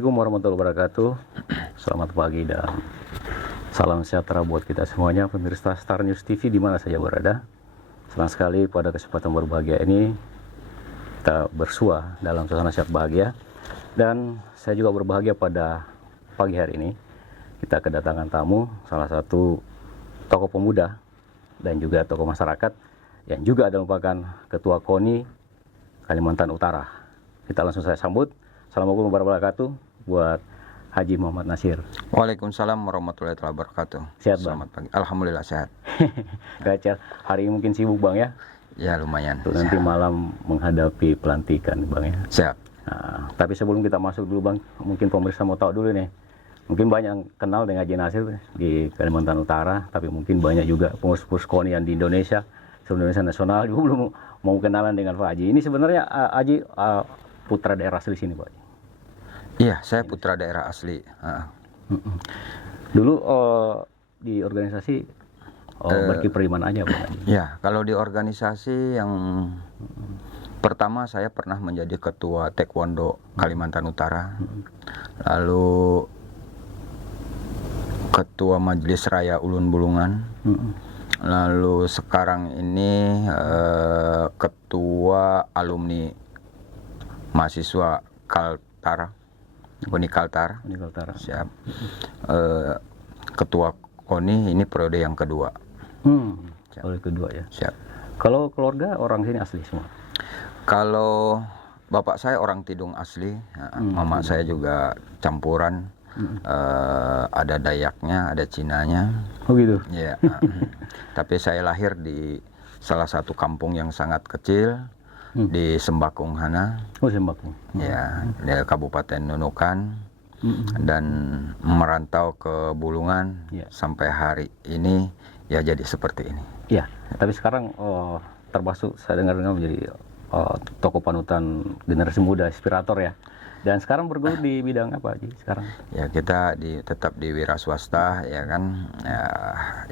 Assalamualaikum warahmatullahi wabarakatuh. Selamat pagi dan salam sejahtera buat kita semuanya, pemirsa Star News TV di mana saja berada. Senang sekali pada kesempatan berbahagia ini kita bersua dalam suasana sehat bahagia. Dan saya juga berbahagia pada pagi hari ini kita kedatangan tamu, salah satu tokoh pemuda dan juga tokoh masyarakat yang juga adalah merupakan Ketua KONI Kalimantan Utara. Kita langsung saya sambut. Assalamualaikum warahmatullahi wabarakatuh buat Haji Muhammad Nasir. Waalaikumsalam warahmatullahi wabarakatuh. Sehat, Selamat pagi. Alhamdulillah sehat. Gacor. Hari ini mungkin sibuk Bang ya? Ya lumayan. Tuh, nanti malam menghadapi pelantikan Bang ya? Siap. Nah, tapi sebelum kita masuk dulu Bang, mungkin pemirsa mau tahu dulu nih. Mungkin banyak yang kenal dengan Haji Nasir di Kalimantan Utara, tapi mungkin banyak juga pengurus-pengurus KONI yang di Indonesia, seluruh Indonesia nasional juga belum mau kenalan dengan Pak Haji. Ini sebenarnya Haji putra daerah asli sini Pak Haji? Iya, saya putra daerah asli. Dulu di organisasi berkiprah di mana aja Pak Haji? Ya, kalau di organisasi yang pertama saya pernah menjadi ketua Taekwondo Kalimantan Utara, lalu ketua Majelis Raya Ulun Bulungan, lalu sekarang ini ketua alumni mahasiswa Kaltara, KONI Kaltara. Siap. Ketua KONI ini periode yang kedua. Periode kedua ya. Siap. Kalau keluarga orang sini asli semua? Kalau bapak saya orang Tidung asli, mama saya juga campuran, ada Dayaknya, ada Cinanya. Oh gitu? Ya. Tapi saya lahir di salah satu kampung yang sangat kecil, di Sembakung Hana. Oh Sembakung. Ya, di Kabupaten Nunukan, dan merantau ke Bulungan sampai hari ini ya jadi seperti ini. Ya, tapi sekarang termasuk saya dengar menjadi tokoh panutan generasi muda, inspirator ya. Dan sekarang bergelut di bidang apa Haji sekarang? Ya kita tetap di wira swasta ya kan,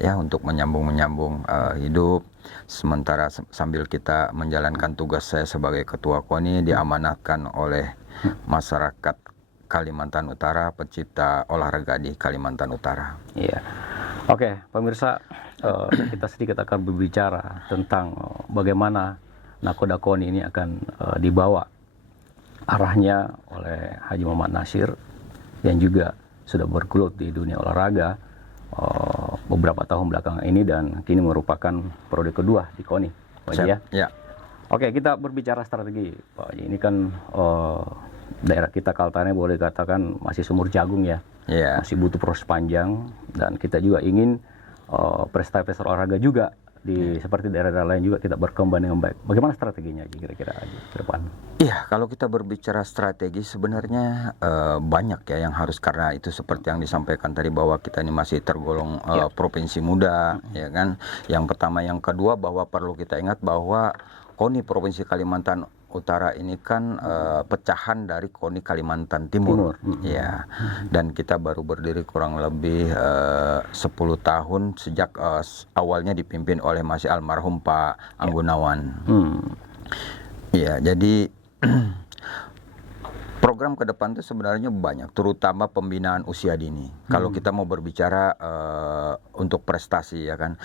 ya untuk menyambung hidup. Sementara sambil kita menjalankan tugas saya sebagai ketua KONI diamanatkan oleh masyarakat Kalimantan Utara, pencipta olahraga di Kalimantan Utara. Iya. Oke, pemirsa, kita sedikit akan berbicara tentang bagaimana nakoda KONI ini akan dibawa arahnya oleh Haji Muhammad Nasir yang juga sudah bergelut di dunia olahraga beberapa tahun belakangan ini dan kini merupakan periode kedua di KONI, Pak Haji ya. Ya. Oke, kita berbicara strategi, Pak Haji. Ini kan daerah kita Kaltara boleh dikatakan masih sumur jagung ya, masih butuh proses panjang dan kita juga ingin prestasi olahraga juga seperti daerah-daerah lain juga tidak berkembang dengan baik. Bagaimana strateginya kira-kira ke depan? Iya, kalau kita berbicara strategi sebenarnya banyak ya yang harus, karena itu seperti yang disampaikan tadi bahwa kita ini masih tergolong provinsi muda, ya kan. Yang pertama, yang kedua bahwa perlu kita ingat bahwa KONI Provinsi Kalimantan Utara ini kan pecahan dari KONI Kalimantan Timur. Ya. Dan kita baru berdiri kurang lebih 10 tahun sejak awalnya dipimpin oleh masih almarhum Pak Anggunawan. Ya, jadi program ke depan itu sebenarnya banyak, terutama pembinaan usia dini. Kalau kita mau berbicara untuk prestasi ya kan.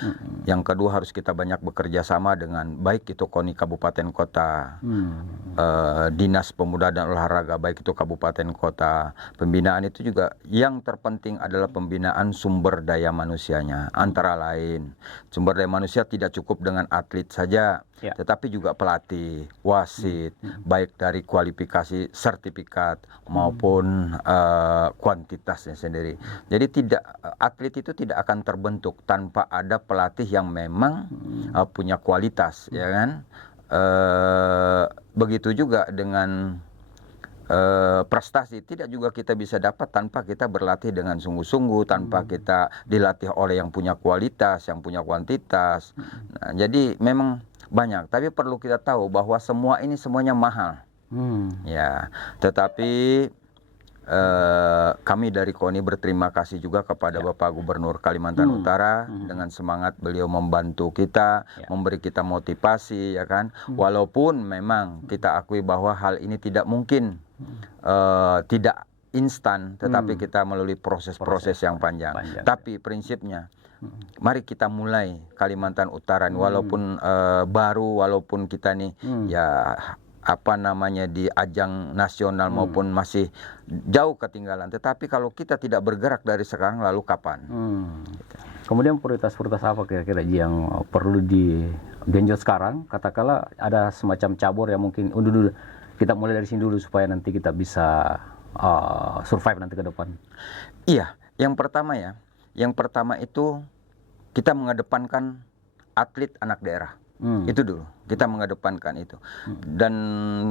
Yang kedua harus kita banyak bekerja sama dengan baik itu KONI kabupaten kota, Dinas Pemuda dan Olahraga baik itu kabupaten kota. Pembinaan itu juga yang terpenting adalah pembinaan sumber daya manusianya. Antara lain sumber daya manusia tidak cukup dengan atlet saja, tetapi juga pelatih, wasit, baik dari kualifikasi sertifikat maupun kuantitasnya sendiri. Jadi atlet itu tidak akan terbentuk tanpa ada pelatih yang memang punya kualitas, ya kan? Begitu juga dengan prestasi tidak juga kita bisa dapat tanpa kita berlatih dengan sungguh-sungguh, tanpa kita dilatih oleh yang punya kualitas, yang punya kuantitas. Nah, jadi memang banyak, tapi perlu kita tahu bahwa semuanya mahal. Ya, tetapi kami dari KONI berterima kasih juga kepada Bapak Gubernur Kalimantan Utara dengan semangat beliau membantu kita, memberi kita motivasi, ya kan. Walaupun memang kita akui bahwa hal ini tidak mungkin tidak instan, tetapi kita melalui proses-proses yang panjang. Tapi prinsipnya, mari kita mulai Kalimantan Utara ini, walaupun baru, walaupun kita nih ya apa namanya di ajang nasional maupun masih jauh ketinggalan. Tetapi kalau kita tidak bergerak dari sekarang, lalu kapan? Kemudian prioritas-prioritas apa kira-kira Ji, yang perlu digenjot sekarang? Katakanlah ada semacam cabur yang mungkin dulu kita mulai dari sini dulu supaya nanti kita bisa survive nanti ke depan. Iya, yang pertama itu kita mengedepankan atlet anak daerah. Itu dulu, kita mengedepankan itu. Dan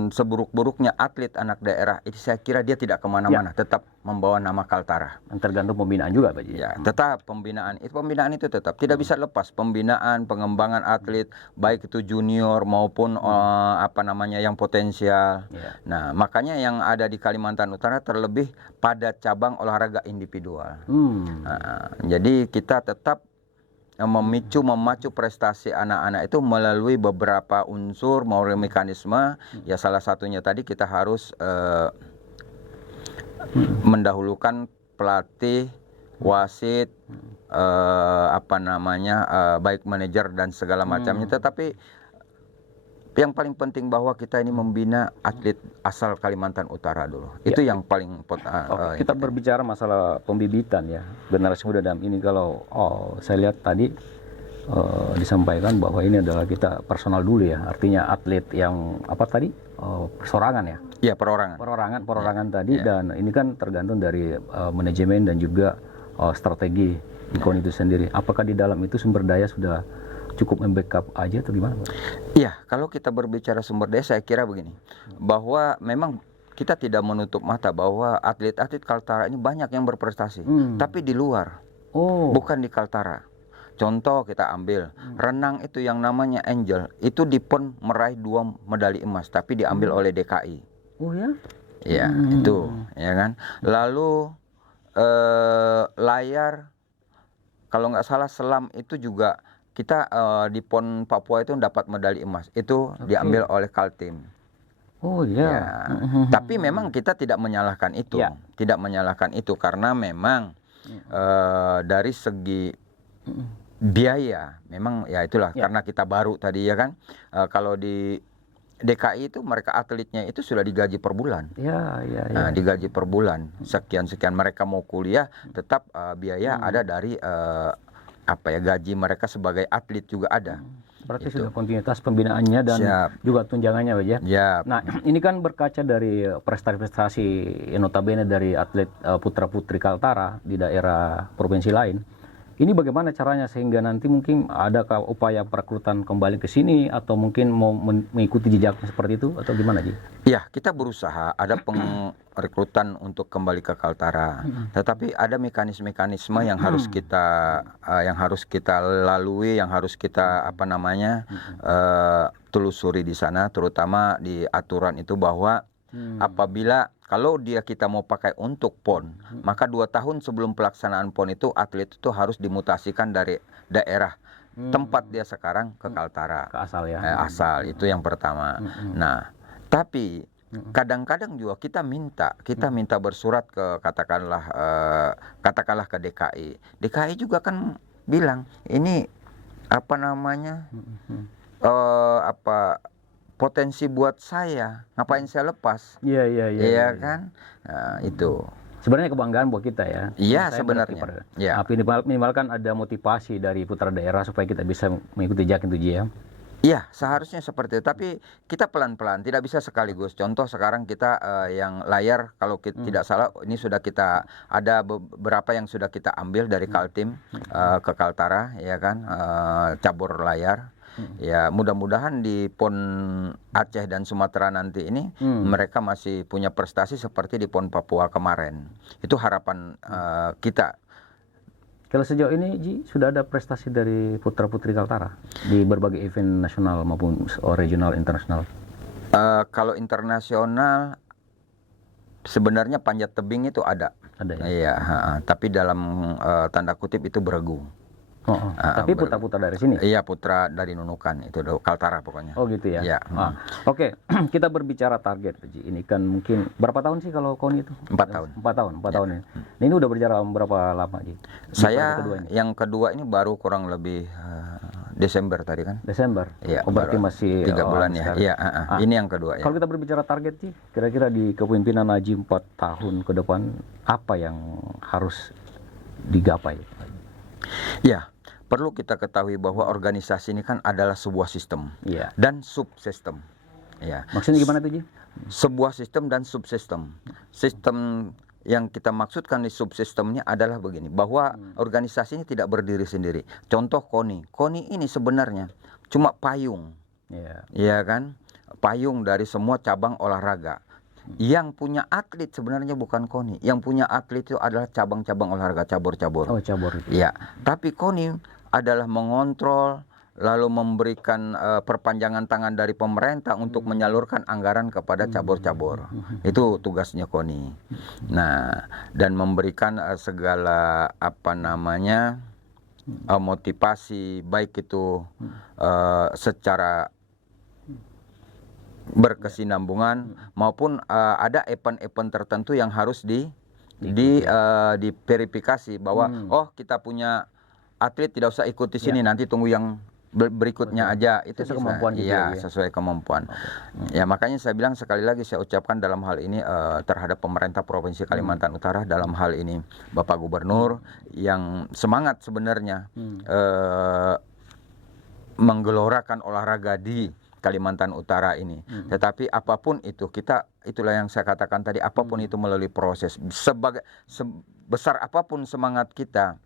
seburuk-buruknya atlet anak daerah itu saya kira dia tidak kemana-mana, tetap membawa nama Kaltara. Tergantung pembinaan juga Pak Ji. Ya, tetap pembinaan itu tetap tidak bisa lepas. Pembinaan, pengembangan atlet, baik itu junior maupun apa namanya yang potensial. Nah, makanya yang ada di Kalimantan Utara terlebih pada cabang olahraga individual. Jadi kita tetap memacu prestasi anak-anak itu melalui beberapa unsur melalui mekanisme. Ya salah satunya tadi kita harus mendahulukan pelatih, wasit, apa namanya baik manajer dan segala macamnya. Tetapi yang paling penting bahwa kita ini membina atlet asal Kalimantan Utara dulu. Itu yang paling kita berbicara masalah pembibitan ya, generasi muda dalam ini. Kalau saya lihat tadi disampaikan bahwa ini adalah kita personal dulu ya, artinya atlet yang apa tadi persorangan ya? Iya, perorangan. Perorangan tadi. Dan ini kan tergantung dari manajemen dan juga strategi ikon itu sendiri. Apakah di dalam itu sumber daya sudah cukup membackup aja atau gimana Pak? Iya, kalau kita berbicara sumber daya saya kira begini, bahwa memang kita tidak menutup mata bahwa atlet-atlet Kaltara ini banyak yang berprestasi, tapi di luar, bukan di Kaltara. Contoh kita ambil, renang itu yang namanya Angel, itu di PON meraih 2 medali emas, tapi diambil oleh DKI. Oh ya? Iya, itu, ya kan. Lalu layar, kalau nggak salah selam itu juga kita di PON Papua itu dapat medali emas, itu diambil oleh Kaltim. Oh iya. Ya. Tapi memang kita tidak menyalahkan itu, tidak menyalahkan itu karena memang dari segi biaya, memang ya itulah karena kita baru tadi ya kan. Kalau di DKI itu mereka atletnya itu sudah digaji per bulan. Nah, digaji per bulan, sekian mereka mau kuliah tetap biaya ada dari gaji mereka sebagai atlet juga ada. Berarti sudah kontinuitas pembinaannya dan juga tunjangannya Pak ya. Nah, ini kan berkaca dari prestasi-prestasi notabene dari atlet putra-putri Kaltara di daerah provinsi lain. Ini bagaimana caranya sehingga nanti mungkin ada upaya perekrutan kembali ke sini atau mungkin mau mengikuti jejaknya seperti itu atau gimana Ji? Ya, kita berusaha ada pengrekrutan untuk kembali ke Kaltara. Tetapi ada mekanisme yang harus kita lalui, yang harus kita telusuri di sana, terutama di aturan itu bahwa apabila kalau kita mau pakai untuk PON, maka 2 tahun sebelum pelaksanaan PON itu atlet itu harus dimutasikan dari daerah tempat dia sekarang ke Kaltara. Ke asal ya. Asal itu yang pertama. Nah, tapi kadang-kadang juga kita minta bersurat ke katakanlah ke DKI. DKI juga kan bilang ini potensi buat saya, ngapain saya lepas? Iya kan? Nah, itu. Sebenarnya kebanggaan buat kita ya. Iya, sebenarnya. Tapi minimal kan ada motivasi dari putra daerah supaya kita bisa mengikuti jejak itu ya. Iya, seharusnya seperti itu. Tapi kita pelan-pelan, tidak bisa sekaligus. Contoh sekarang kita yang layar, kalau tidak salah, ini sudah ada beberapa yang sudah kita ambil dari Kaltim ke Kaltara, ya kan, cabur layar. Ya, mudah-mudahan di PON Aceh dan Sumatera nanti ini mereka masih punya prestasi seperti di PON Papua kemarin. Itu harapan kita. Kalau sejauh ini Ji, sudah ada prestasi dari putra-putri Kaltara di berbagai event nasional maupun regional internasional? Kalau internasional sebenarnya panjat tebing itu ada. Ada ya? Iya, tapi dalam tanda kutip itu beregu. Tapi putra-putra dari sini. Iya, putra dari Nunukan itu Kaltara pokoknya. Oh gitu ya. Iya. Oke, kita berbicara target, Ji. Ini kan mungkin berapa tahun sih kalau KONI itu? 4 tahun. 4 tahun, 4 tahun ya. Nah, ini udah berjalan berapa lama, Ji? Saya yang kedua ini baru kurang lebih Desember tadi kan. Desember. Iya. Oh, berarti masih 3 bulan ya. Iya. Ini yang kedua ya. Kalau kita berbicara target sih, kira-kira di kepemimpinan Haji 4 tahun ke depan apa yang harus digapai? Ya, perlu kita ketahui bahwa organisasi ini kan adalah sebuah sistem dan subsistem. Ya. Maksudnya gimana tuh, Ji? Sebuah sistem dan subsistem. Sistem yang kita maksudkan di subsistemnya adalah begini, bahwa organisasi ini tidak berdiri sendiri. Contoh KONI. KONI ini sebenarnya cuma payung. Ya kan? Payung dari semua cabang olahraga. Yang punya atlet sebenarnya bukan KONI. Yang punya atlet itu adalah cabang-cabang olahraga, cabur-cabur. Oh, cabur itu. Ya, tapi KONI adalah mengontrol, lalu memberikan perpanjangan tangan dari pemerintah untuk menyalurkan anggaran kepada cabur-cabur. Itu tugasnya KONI. Nah, dan memberikan segala motivasi, baik itu secara berkesinambungan maupun ada event-event tertentu yang harus diverifikasi bahwa kita punya atlet, tidak usah ikut di sini, nanti tunggu yang berikutnya aja. Itu sesuai kemampuan juga, sesuai kemampuan. Ya, makanya saya bilang sekali lagi, saya ucapkan dalam hal ini terhadap pemerintah Provinsi Kalimantan Utara, dalam hal ini Bapak Gubernur yang semangat sebenarnya menggelorakan olahraga di Kalimantan Utara ini. Tetapi apapun itu, itulah yang saya katakan tadi, apapun itu melalui proses. Sebesar apapun semangat kita,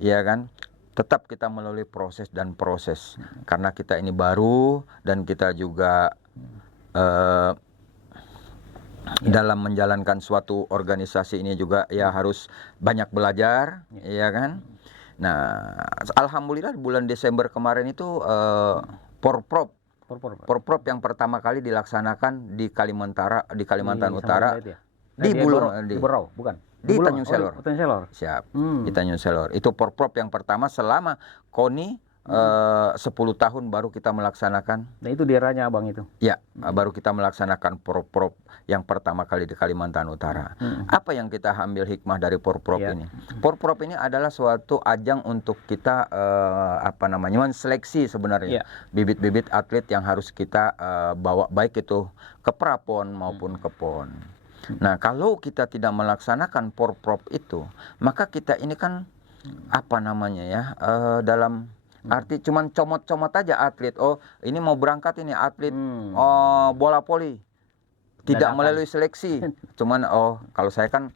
ya kan, tetap kita melalui proses dan proses. Karena kita ini baru, dan kita juga dalam menjalankan suatu organisasi ini juga ya harus banyak belajar, ya kan. Nah, alhamdulillah bulan Desember kemarin itu Porprov yang pertama kali dilaksanakan di Kalimantan Utara, di Berau, bukan? Di Tanjung Selor. Tanjung Selor. Siap. Di Tanjung Selor. Itu Porprov yang pertama selama KONI 10 tahun baru kita melaksanakan. Nah, itu di eranya Abang itu. Ya, baru kita melaksanakan Porprov yang pertama kali di Kalimantan Utara. Apa yang kita ambil hikmah dari Porprov ini? Porprov ini adalah suatu ajang untuk kita menseleksi sebenarnya bibit-bibit atlet yang harus kita bawa, baik itu ke Prapon maupun ke PON. Nah, kalau kita tidak melaksanakan Porprov itu, maka kita ini kan dalam arti cuman comot-comot aja atlet. Oh, ini mau berangkat ini atlet bola voli. Tidak melalui seleksi. Cuman kalau saya kan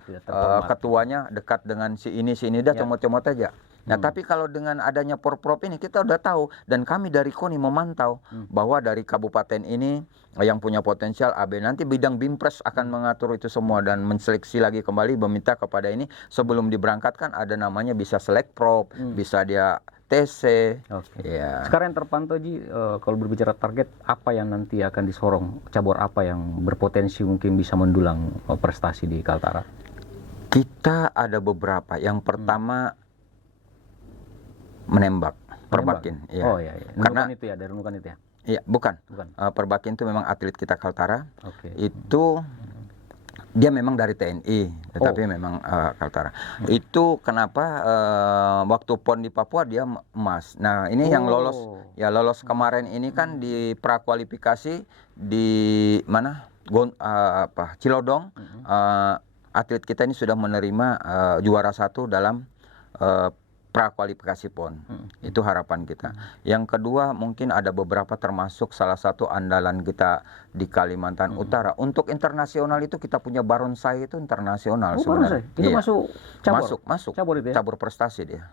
ketuanya dekat dengan si ini dah comot-comot aja. Nah, tapi kalau dengan adanya Porprov ini kita udah tahu, dan kami dari KONI memantau bahwa dari kabupaten ini yang punya potensial AB, nanti bidang Bimpres akan mengatur itu semua dan menseleksi lagi kembali, meminta kepada ini sebelum diberangkatkan ada namanya bisa Selekprov, bisa dia TC. Ya. Sekarang yang terpantau, Ji, kalau berbicara target, apa yang nanti akan disorong, cabur apa yang berpotensi mungkin bisa mendulang prestasi di Kaltara? Kita ada beberapa. Yang pertama menembak, perbakin. Ya. Oh iya. Karena itu ya, dari Nunukan itu ya. Iya, bukan. Perbakin itu memang atlet kita Kaltara. Itu dia memang dari TNI, tetapi memang Kaltara. Itu kenapa waktu PON di Papua dia emas. Nah, ini yang lolos kemarin ini kan di prakualifikasi di mana? Cilodong. Atlet kita ini sudah menerima juara 1 dalam prakualifikasi PON. Itu harapan kita. Yang kedua, mungkin ada beberapa, termasuk salah satu andalan kita di Kalimantan Utara. Untuk internasional itu kita punya Baronsai, itu internasional sebenarnya. Itu masuk cabur? Masuk. Cabur itu ya? Cabur prestasi dia.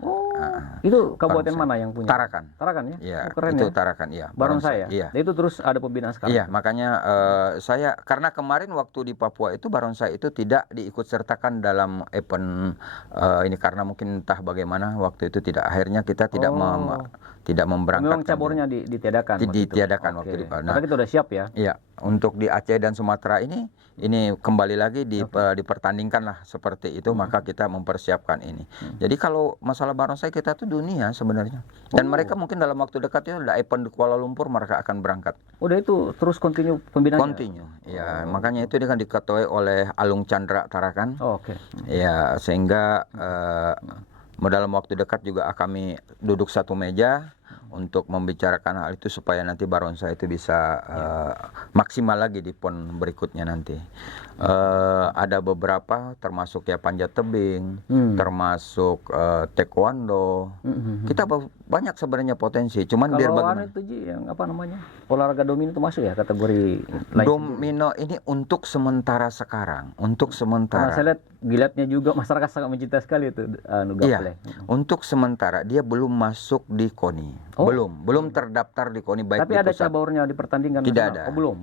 Itu kabupaten mana yang punya? Tarakan. Tarakan ya? Iya, keren itu ya? Tarakan, iya. Baronsai ya? Iya. Nah, itu terus ada pembinaan sekarang? Iya, makanya saya, karena kemarin waktu di Papua itu Baronsai itu tidak diikut sertakan dalam event ini, karena mungkin entah bagaimana waktu itu akhirnya kita tidak memberangkatkan. Memang caburnya ditiadakan? Ditiadakan waktu itu. Karena kita udah siap ya? Iya. untuk di Aceh dan Sumatera ini kembali lagi dipertandingkan lah seperti itu, maka kita mempersiapkan ini. Jadi kalau masalah barongsai kita tuh dunia sebenarnya. Dan mereka mungkin dalam waktu dekat itu ada event di Kuala Lumpur, mereka akan berangkat. Udah itu terus continue pembinaannya? Continue, ya. Makanya itu dia kan diketuai oleh Alung Chandra Tarakan. Oh, oke. Ya, sehingga dalam waktu dekat juga kami duduk satu meja untuk membicarakan hal itu supaya nanti barongsai itu bisa maksimal lagi di PON berikutnya nanti. Ada beberapa termasuk ya panjat tebing, termasuk taekwondo. Kita banyak sebenarnya potensi, cuman biar bagaimana. Kalau itu Ji, yang apa namanya? Olahraga domino itu masuk ya kategori lain? Domino ini untuk sementara sekarang, untuk sementara. Karena saya lihat gilatnya juga masyarakat sangat mencintai sekali itu gaple. Iya, untuk sementara dia belum masuk di KONI. Belum terdaftar di KONI baik Tapi di ada pusat. caburnya dipertandingkan Tidak nasional? ada. Oh, belum.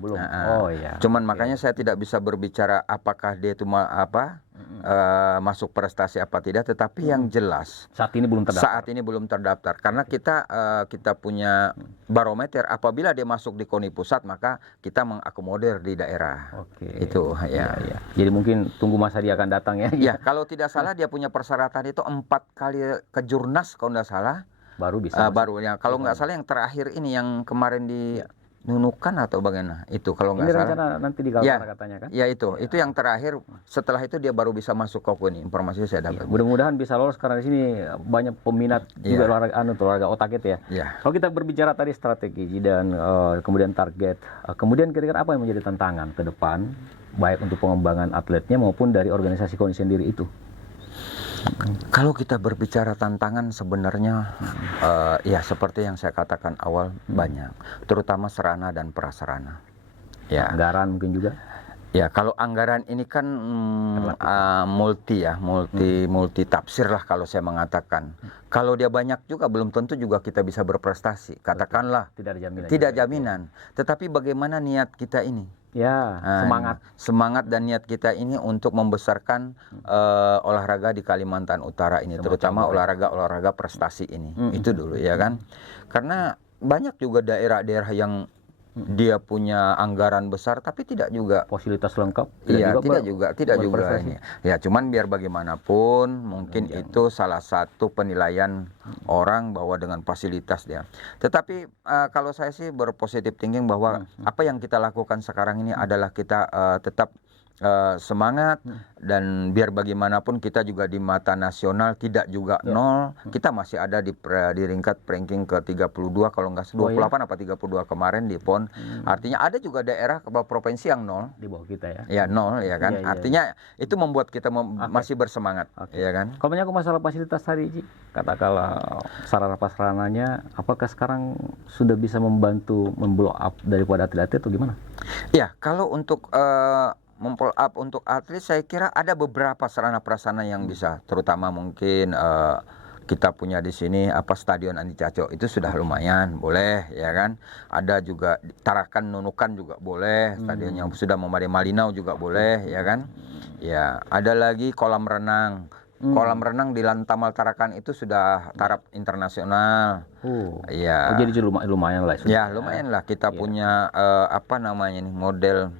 Oh iya. Cuman makanya saya tidak bisa berbicara apakah dia itu masuk prestasi apa tidak, tetapi yang jelas Saat ini belum terdaftar. saat ini belum terdaftar karena kita punya barometer, apabila dia masuk di KONI pusat maka kita mengakomodir di daerah. Oke. Itu ya. Iya. Jadi mungkin tunggu masa dia akan datang ya. Ya, kalau tidak salah dia punya persyaratan itu 4 kali ke Jurnas kalau tidak salah. Baru bisa. Baru ya. Kalau nggak salah yang terakhir ini yang kemarin di Nunukan atau bagaimana? Itu kalau Ini nggak salah. rencana nanti di Kaltara katanya kan? Ya itu yang terakhir. Setelah itu dia baru bisa masuk ke KONI. Informasinya saya dapat. Mudah-mudahan bisa lolos karena di sini banyak peminat juga olahraga otak itu ya. Iya. Kalau kita berbicara tadi strategi dan kemudian target, kemudian kira-kira apa yang menjadi tantangan ke depan baik untuk pengembangan atletnya maupun dari organisasi KONI sendiri itu? Kalau kita berbicara tantangan sebenarnya ya seperti yang saya katakan awal banyak, terutama sarana dan prasarana. Ya. Anggaran mungkin juga. Ya, kalau anggaran ini kan multi tafsir lah kalau saya mengatakan. Kalau dia banyak juga belum tentu juga kita bisa berprestasi. Katakanlah tidak jaminan. Tetapi bagaimana niat kita ini? Ya, semangat dan niat kita ini untuk membesarkan olahraga di Kalimantan Utara ini, terutama olahraga prestasi ini. Itu dulu ya kan. Karena banyak juga daerah-daerah yang dia punya anggaran besar tapi tidak juga fasilitas lengkap. Iya, tidak juga ini. Ya, cuman biar bagaimanapun mungkin itu salah satu penilaian orang bahwa dengan fasilitas dia. Tetapi kalau saya sih berpositif thinking bahwa apa yang kita lakukan sekarang ini adalah kita tetap semangat dan biar bagaimanapun kita juga di mata nasional tidak juga nol. Kita masih ada di ringkat ranking ke-32 kalau nggak 28 apa 32 kemarin di PON. Artinya ada juga daerah provinsi yang nol di bawah kita ya. Ya nol ya kan. Artinya itu membuat kita masih bersemangat ya kan. Kalau menyangkut masalah fasilitas tadi Ji, katakanlah sarana prasarananya apakah sekarang sudah bisa membantu memblow up daripada atlet-atlet atau gimana? Ya, kalau untuk mempol up untuk atlet saya kira ada beberapa sarana prasarana yang bisa, terutama mungkin kita punya di sini Stadion Andi Caco itu sudah lumayan boleh ya kan. Ada juga Tarakan Nunukan juga boleh, stadion yang sudah memadai, Malinau juga boleh ya kan. Ya, ada lagi kolam renang. Kolam renang di Lantamal Tarakan itu sudah taraf internasional. Ya. Jadi lumayan lah. Ya, lumayan lah kita punya model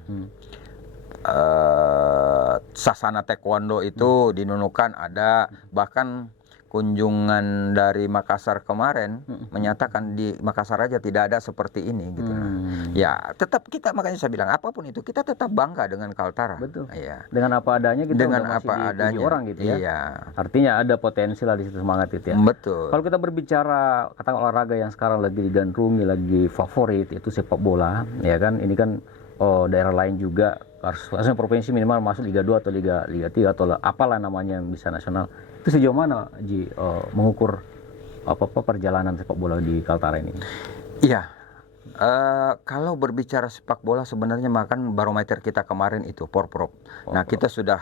sasana taekwondo itu di Nunukan ada, bahkan kunjungan dari Makassar kemarin menyatakan di Makassar aja tidak ada seperti ini gitu. Ya, tetap kita, makanya saya bilang apapun itu kita tetap bangga dengan Kaltara. Betul. Iya. Dengan apa adanya kita dengan masih apa adanya orang gitu ya. Iya. Artinya ada potensi lah di situ, semangat itu ya. Betul. Kalau kita berbicara katakan olahraga yang sekarang lagi digandrungi, lagi favorit itu sepak bola, ya kan. Ini kan daerah lain juga harusnya provinsi minimal masuk Liga 2 atau Liga 3 atau apalah namanya yang bisa nasional. Itu sejauh mana Ji mengukur perjalanan sepak bola di Kaltara ini? Iya. Kalau berbicara sepak bola sebenarnya makan barometer kita kemarin itu Porprov. Nah, kita sudah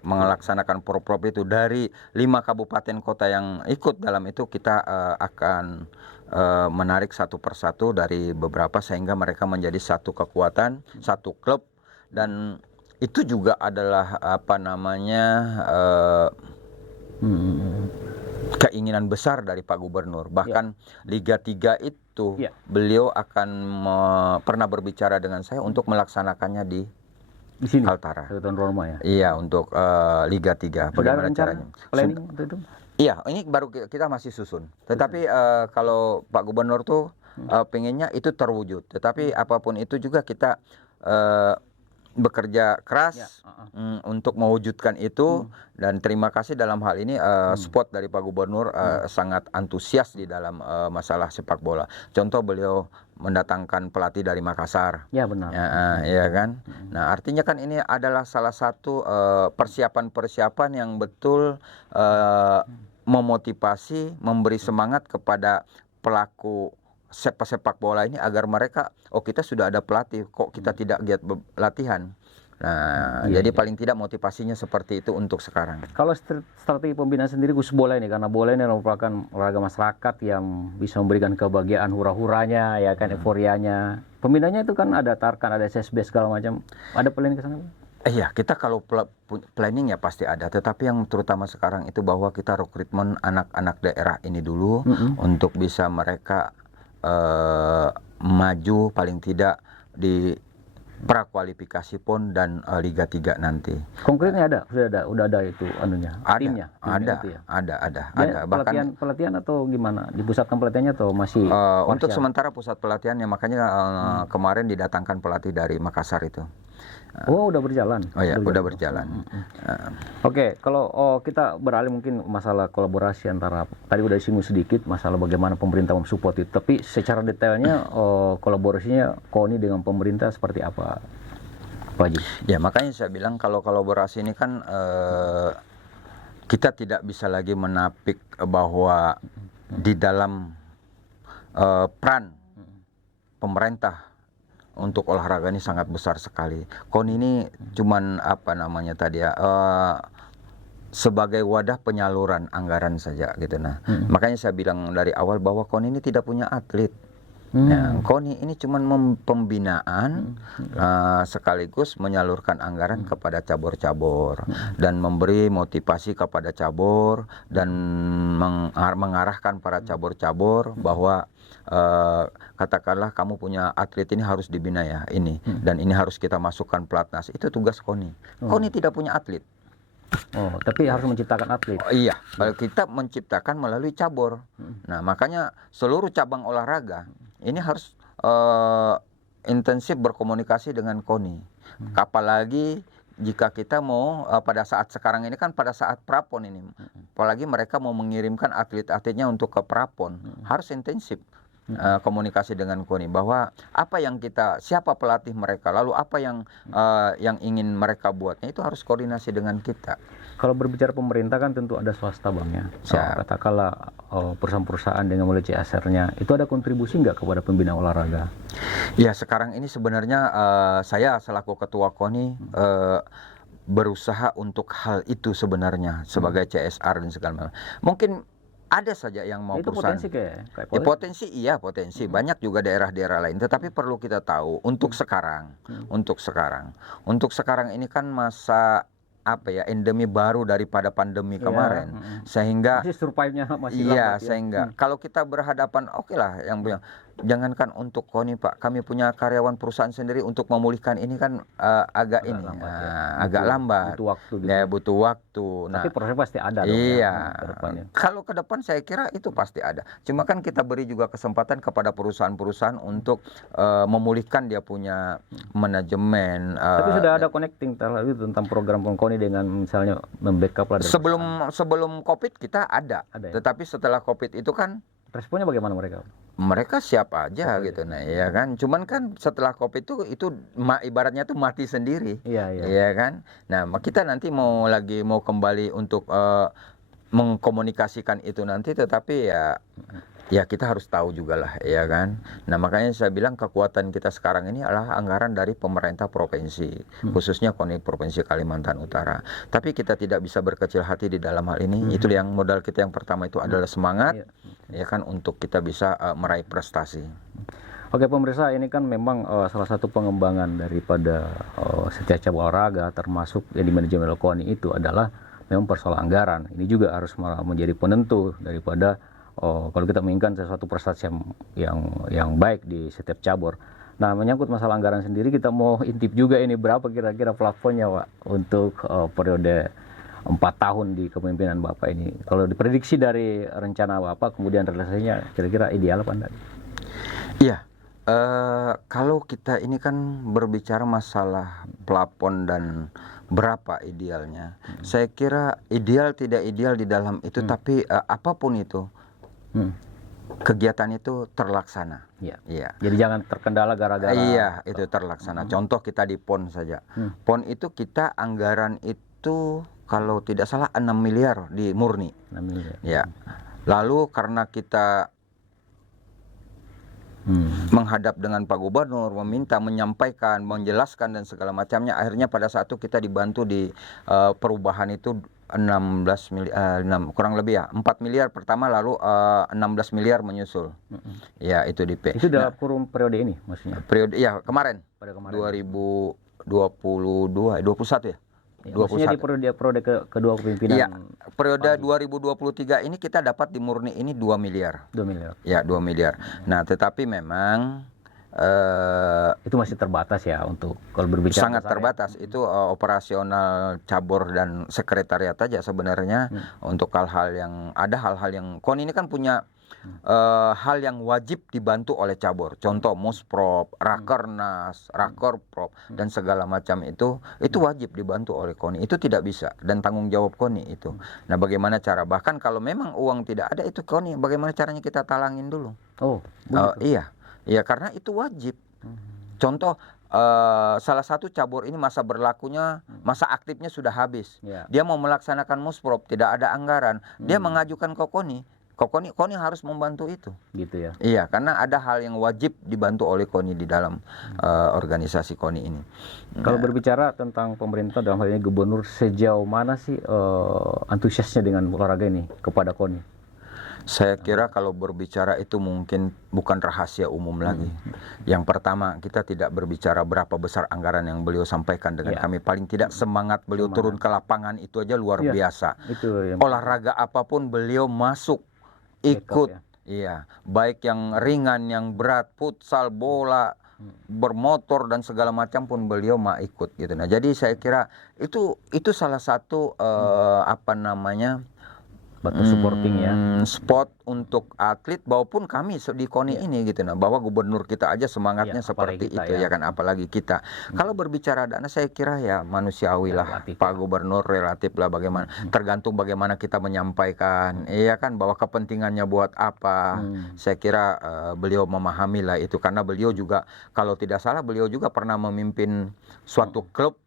melaksanakan Porprov itu dari 5 kabupaten kota yang ikut dalam itu, kita akan menarik satu persatu dari beberapa sehingga mereka menjadi satu kekuatan, satu klub, dan itu juga adalah keinginan besar dari Pak Gubernur. Bahkan Liga 3 itu itu Iya. beliau akan pernah berbicara dengan saya untuk melaksanakannya di Di sini. Kaltara. Kedutaan Roma ya. Iya, untuk Liga 3. Sudah ada Bagaimana rencana caranya? planning untuk itu? Iya, ini baru kita masih susun. Tetapi kalau Pak Gubernur tuh pengennya itu terwujud. Tetapi apapun itu juga kita bekerja keras Ya, untuk mewujudkan itu. Dan terima kasih dalam hal ini support dari Pak Gubernur sangat antusias di dalam masalah sepak bola. Contoh beliau mendatangkan pelatih dari Makassar. Ya benar. Ya kan. Nah, artinya kan ini adalah salah satu persiapan-persiapan yang betul memotivasi, memberi semangat kepada pelaku sepak bola ini agar mereka, oh kita sudah ada pelatih, kok kita tidak giat latihan. Nah, jadi paling tidak motivasinya seperti itu untuk sekarang. Kalau strategi pembinaan sendiri khusus bola ini, karena bola ini merupakan olahraga masyarakat yang bisa memberikan kebahagiaan, hura-huranya, ya kan, euforianya. Pembinaannya itu kan ada Tarkan, ada SSB segala macam. Ada planning ke sana? Iya, kita kalau planning ya pasti ada. Tetapi yang terutama sekarang itu bahwa kita rekrutmen anak-anak daerah ini dulu untuk bisa mereka maju paling tidak di prakualifikasi PON dan Liga 3 nanti. Konkretnya ada, udah ada itu anunya, timnya Ada, itu ya? ada. Bahkan pelatihan atau gimana? Dipusatkan pelatihannya atau masih untuk parsial? sementara pusat pelatihannya, makanya kemarin didatangkan pelatih dari Makassar itu. Oh, udah berjalan. Oh ya, udah berjalan. Oke, kalau kita beralih mungkin masalah kolaborasi antara, tadi udah disinggung sedikit masalah bagaimana pemerintah mensupport itu, tapi secara detailnya kolaborasinya KONI dengan pemerintah seperti apa, Pak Haji? Ya, makanya saya bilang kalau kolaborasi ini kan kita tidak bisa lagi menapik bahwa di dalam peran pemerintah untuk olahraga ini sangat besar sekali. KONI ini cuman apa namanya tadi ya, sebagai wadah penyaluran anggaran saja gitu. Nah, makanya saya bilang dari awal bahwa KONI ini tidak punya atlet. Nah, KONI ini cuman pembinaan sekaligus menyalurkan anggaran kepada cabur-cabur dan memberi motivasi kepada cabur dan mengarahkan para cabur-cabur bahwa katakanlah kamu punya atlet ini harus dibina ya ini dan ini harus kita masukkan pelatnas. Itu tugas KONI. KONI tidak punya atlet. Oh, tapi harus menciptakan atlet. Oh, iya, kita menciptakan melalui cabur. Nah, makanya seluruh cabang olahraga ini harus intensif berkomunikasi dengan KONI. Apalagi jika kita mau pada saat sekarang ini kan pada saat prapon ini, apalagi mereka mau mengirimkan atlet-atletnya untuk ke prapon, harus intensif komunikasi dengan KONI bahwa apa yang siapa pelatih mereka, lalu apa yang ingin mereka buatnya itu harus koordinasi dengan kita. Kalau berbicara pemerintah kan tentu ada swasta Bang ya. Katakanlah perusahaan-perusahaan dengan mulai CSR-nya, itu ada kontribusi nggak kepada pembinaan olahraga? Ya, sekarang ini sebenarnya saya selaku ketua KONI berusaha untuk hal itu sebenarnya sebagai CSR dan segala macam. Mungkin ada saja yang mau itu perusahaan. potensi Potensi banyak juga daerah-daerah lain. Tetapi perlu kita tahu untuk sekarang ini kan masa endemi baru daripada pandemi kemarin, sehingga masih survive-nya masih lambat, sehingga kalau kita berhadapan lah yang jangankan untuk KONI Pak, kami punya karyawan perusahaan sendiri untuk memulihkan ini kan agak lambat, butuh waktu gitu. Ya, butuh waktu. Tapi prosesnya pasti ada dong. Iya. Ya, kalau ke depan saya kira itu pasti ada. Cuma kan kita beri juga kesempatan kepada perusahaan-perusahaan untuk memulihkan dia punya manajemen. Tapi sudah ada connecting tentang program KONI dengan misalnya membackup lah. Sebelum COVID kita ada. Tetapi setelah COVID itu kan responnya bagaimana mereka? Mereka siap aja gitu, nah ya kan. Cuman kan setelah COVID itu ibaratnya tuh mati sendiri, ya kan. Nah, kita nanti mau kembali untuk mengkomunikasikan itu nanti, tetapi ya kita harus tahu juga lah, ya kan. Nah, makanya saya bilang kekuatan kita sekarang ini adalah anggaran dari pemerintah provinsi, khususnya KONI Provinsi Kalimantan Utara. Tapi kita tidak bisa berkecil hati di dalam hal ini. Itu yang modal kita yang pertama itu adalah semangat, ya kan, untuk kita bisa meraih prestasi. Oke pemirsa, ini kan memang salah satu pengembangan daripada setiap cabang olahraga, termasuk di manajemen KONI itu adalah memang persoalan anggaran. Ini juga harus menjadi penentu daripada kalau kita menginginkan sesuatu prestasi yang baik di setiap cabur. Nah, menyangkut masalah anggaran sendiri, kita mau intip juga ini berapa kira-kira plafonnya, Pak, untuk periode 4 tahun di kepemimpinan Bapak ini. Kalau diprediksi dari rencana Bapak, kemudian realisasinya kira-kira ideal apa enggak? Iya, kalau kita ini kan berbicara masalah plafon dan berapa idealnya, saya kira ideal tidak ideal di dalam itu, tapi apapun itu, kegiatan itu terlaksana. Iya. Iya. Jadi jangan terkendala gara-gara. Iya, itu terlaksana. Contoh kita di PON saja. PON itu kita anggaran itu kalau tidak salah 6 miliar di murni. 6 miliar. Ya. Lalu karena kita menghadap dengan Pak Gubernur, meminta, menyampaikan, menjelaskan dan segala macamnya, akhirnya pada saat itu kita dibantu di perubahan itu 16 miliar, kurang lebih ya 4 miliar pertama, lalu 16 miliar menyusul. Ya, itu di P. Itu dalam kurun periode ini maksudnya? Periode ya kemarin, Pada kemarin. 2022, 21 ya? Ya, maksudnya di periode kedua kepemimpinan. Iya, periode 2023 ini kita dapat di murni ini 2 miliar. 2 miliar. Ya, 2 miliar. Nah, tetapi memang itu masih terbatas ya untuk kalau berbicara. sangat terbatas. Itu operasional cabur dan sekretariat aja sebenarnya. Untuk hal-hal yang KON ini kan punya hal yang wajib dibantu oleh cabur. Contoh Musprop, Rakernas, Rakorprop dan segala macam itu wajib dibantu oleh KONI. Itu tidak bisa dan tanggung jawab KONI itu. Nah, bagaimana cara, bahkan kalau memang uang tidak ada itu KONI, bagaimana caranya kita talangin dulu. Iya. Iya, karena itu wajib. Contoh salah satu cabur ini masa berlakunya, masa aktifnya sudah habis. Dia mau melaksanakan Musprop, tidak ada anggaran. Dia mengajukan ke KONI. KONI harus membantu itu. Gitu ya. Iya, karena ada hal yang wajib dibantu oleh KONI di dalam organisasi KONI ini. Kalau berbicara tentang pemerintah dalam hal ini gubernur, sejauh mana sih antusiasnya dengan olahraga ini kepada KONI? Saya kira kalau berbicara itu mungkin bukan rahasia umum lagi. Yang pertama, kita tidak berbicara berapa besar anggaran yang beliau sampaikan dengan kami. Paling tidak semangat beliau turun ke lapangan itu aja luar biasa. Itu yang olahraga apapun beliau masuk, ikut. Iya, baik yang ringan, yang berat, futsal, bola, bermotor dan segala macam pun beliau mau ikut gitu. Nah, jadi saya kira itu salah satu batu supporting ya. Spot untuk atlet maupun kami di KONI ini gitu. Nah, bahwa gubernur kita aja semangatnya seperti kita itu ya kan, apalagi kita. Kalau berbicara dana saya kira ya manusiawi lah, Pak Gubernur, relatif lah bagaimana. Tergantung bagaimana kita menyampaikan. Iya kan, bahwa kepentingannya buat apa. Saya kira beliau memahami lah itu, karena beliau juga kalau tidak salah beliau juga pernah memimpin suatu klub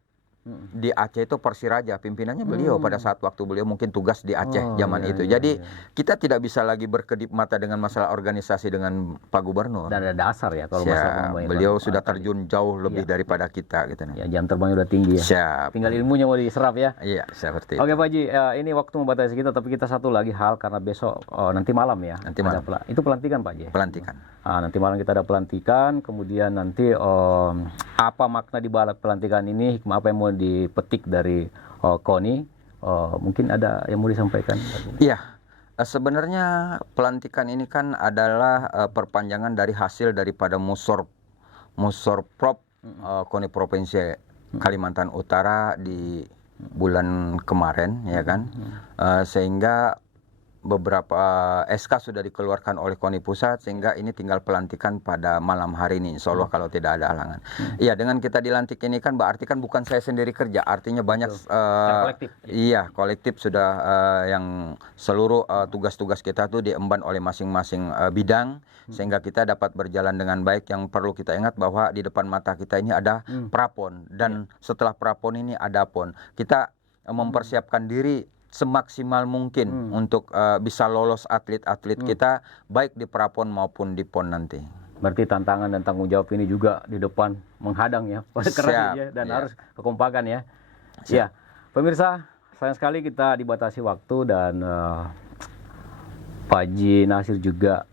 di Aceh itu, Persiraja, pimpinannya beliau pada saat waktu beliau mungkin tugas di Aceh zaman itu. Jadi kita tidak bisa lagi berkedip mata dengan masalah organisasi dengan Pak Gubernur. Dan ada dasar ya kalau masalah beliau sudah terjun jauh lebih daripada kita gitu. Ya, jam terbangnya udah tinggi ya. Siap. Tinggal ilmunya mau diserap ya. Iya, seperti Oke Pak Haji, ini waktu membatasi kita, tapi kita satu lagi hal, karena besok nanti malam ya. Nanti malam. Itu pelantikan Pak Haji. Pelantikan. Nanti malam kita ada pelantikan, kemudian nanti apa makna di balik pelantikan ini, hikmah apa yang mau dipetik dari KONI, mungkin ada yang mau disampaikan? Iya, sebenarnya pelantikan ini kan adalah perpanjangan dari hasil daripada Mussorprop KONI Provinsi Kalimantan Utara di bulan kemarin ya kan, sehingga beberapa SK sudah dikeluarkan oleh KONI Pusat, sehingga ini tinggal pelantikan pada malam hari ini, insya Allah kalau tidak ada halangan. Iya, dengan kita dilantik ini kan berarti kan bukan saya sendiri kerja, artinya banyak kolektif. Iya, kolektif sudah yang seluruh tugas-tugas kita tuh diemban oleh masing-masing bidang, sehingga kita dapat berjalan dengan baik. Yang perlu kita ingat bahwa di depan mata kita ini ada prapon, dan setelah prapon ini ada pon. Kita mempersiapkan diri semaksimal mungkin untuk bisa lolos atlet-atlet kita baik di prapon maupun di pon nanti. Berarti tantangan dan tanggung jawab ini juga di depan menghadang ya, keras ya, dan harus kekompakan ya. Ya, pemirsa, sayang sekali kita dibatasi waktu, dan Pak Haji Nasir juga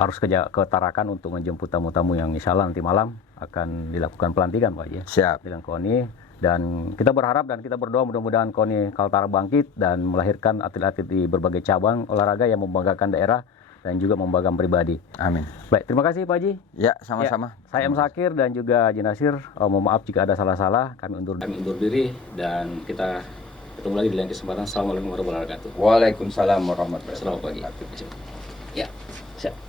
harus ke Tarakan untuk menjemput tamu-tamu yang insya Allah nanti malam akan dilakukan pelantikan Pak Haji. Siap. Dengan KONI. Dan kita berharap dan kita berdoa mudah-mudahan KONI Kaltara bangkit dan melahirkan atlet-atlet di berbagai cabang olahraga yang membanggakan daerah dan juga membanggakan pribadi. Amin. Baik, terima kasih Pak Haji. Ya, sama-sama. Saya M. Sakir dan juga Haji Nasir. Mohon maaf jika ada salah-salah. Kami undur diri dan kita ketemu lagi di lain kesempatan. Assalamualaikum warahmatullahi wabarakatuh. Waalaikumsalam warahmatullahi Selamat pagi. wabarakatuh. Ya, siap.